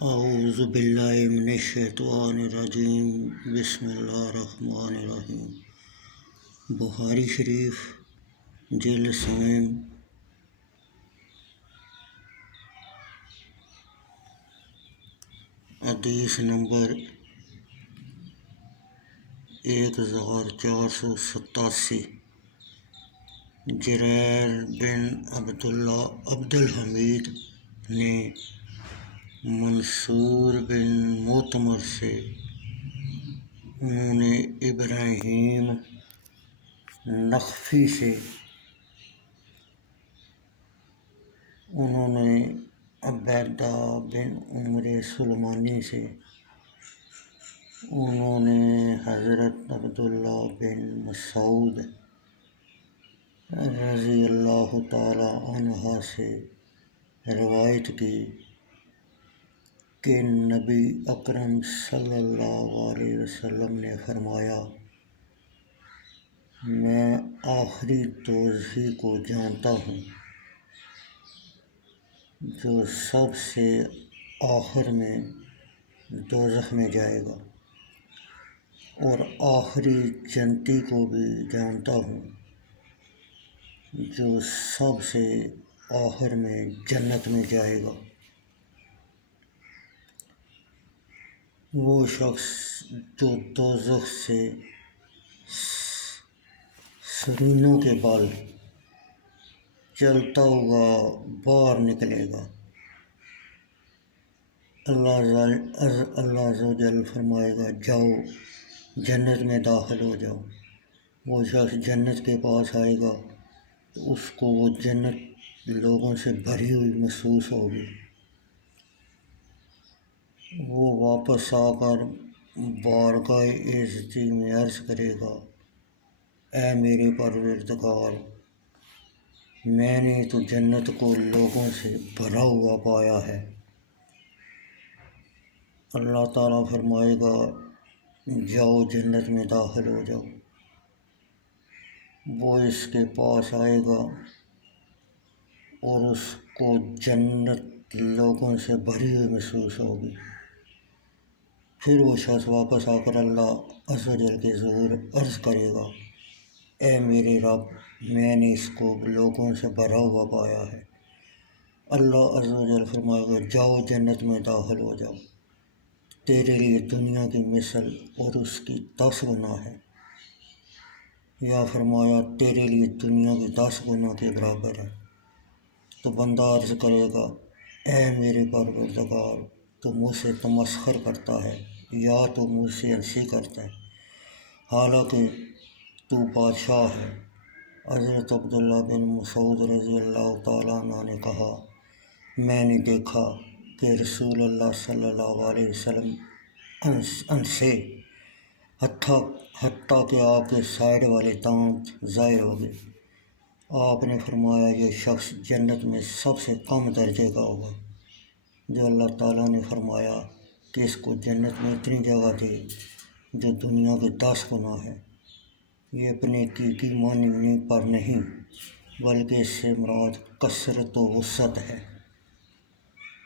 اعوذ باللہ من الشیطان الرجیم بسم اللہ الرحمن الرحیم۔ بخاری شریف جلد سوم حدیث نمبر 1487۔ جریر بن عبد الحمید نے منصور بن معتمر سے، انہوں نے ابراہیم نخفی سے، انہوں نے عبیدہ بن عمر سلمانی سے، انہوں نے حضرت عبداللہ بن مسعود رضی اللہ تعالی عنہ سے روایت کی کہ نبی اکرم صلی اللہ علیہ وسلم نے فرمایا، میں آخری دوزخی کو جانتا ہوں جو سب سے آخر میں دوزخ میں جائے گا، اور آخری جنتی کو بھی جانتا ہوں جو سب سے آخر میں جنت میں جائے گا۔ وہ شخص جو دوزخ سے سرینوں کے بل چلتا ہوا باہر نکلے گا، اللہ عز و جل فرمائے گا جاؤ جنت میں داخل ہو جاؤ۔ وہ شخص جنت کے پاس آئے گا تو اس کو وہ جنت لوگوں سے بھری ہوئی محسوس ہوگی۔ وہ واپس آ کر بارگاہ عزتی میں عرض کرے گا، اے میرے پروردگار، میں نے تو جنت کو لوگوں سے بھرا ہوا پایا ہے۔ اللہ تعالیٰ فرمائے گا جاؤ جنت میں داخل ہو جاؤ۔ وہ اس کے پاس آئے گا اور اس کو جنت لوگوں سے بھری ہوئی محسوس ہوگی۔ پھر وہ شخص واپس آ کر اللہ عز و جل کے حضور عرض کرے گا، اے میرے رب، میں نے اس کو لوگوں سے بھرا ہوا پایا ہے۔ اللہ عز و جل فرمائے گا جاؤ جنت میں داخل ہو جاؤ، تیرے لیے دنیا کی مثل اور اس کی 10 گنا ہے، یا فرمایا تیرے لیے دنیا کی 10 گنا کے برابر ہے۔ تو بندہ عرض کرے گا، اے میرے پروردگار، تو مجھ سے تمسخر کرتا ہے یا تو مجھ سے ہنسی کرتا ہے، حالانکہ تو بادشاہ ہے۔ حضرت عبداللہ بن مسعود رضی اللہ تعالیٰ عنہ نے کہا، میں نے دیکھا کہ رسول اللہ صلی اللہ علیہ وسلم ان سے حتیٰ کہ آپ کے سائڈ والے دانت ظاہر ہو گئے۔ آپ نے فرمایا یہ شخص جنت میں سب سے کم درجے کا ہوگا، جو اللہ تعالیٰ نے فرمایا کہ اس کو جنت میں اتنی جگہ دے جو دنیا کے 10 گنا ہے۔ یہ اپنے کی معنی پر نہیں بلکہ اس سے مراد کثرت و وسعت ہے۔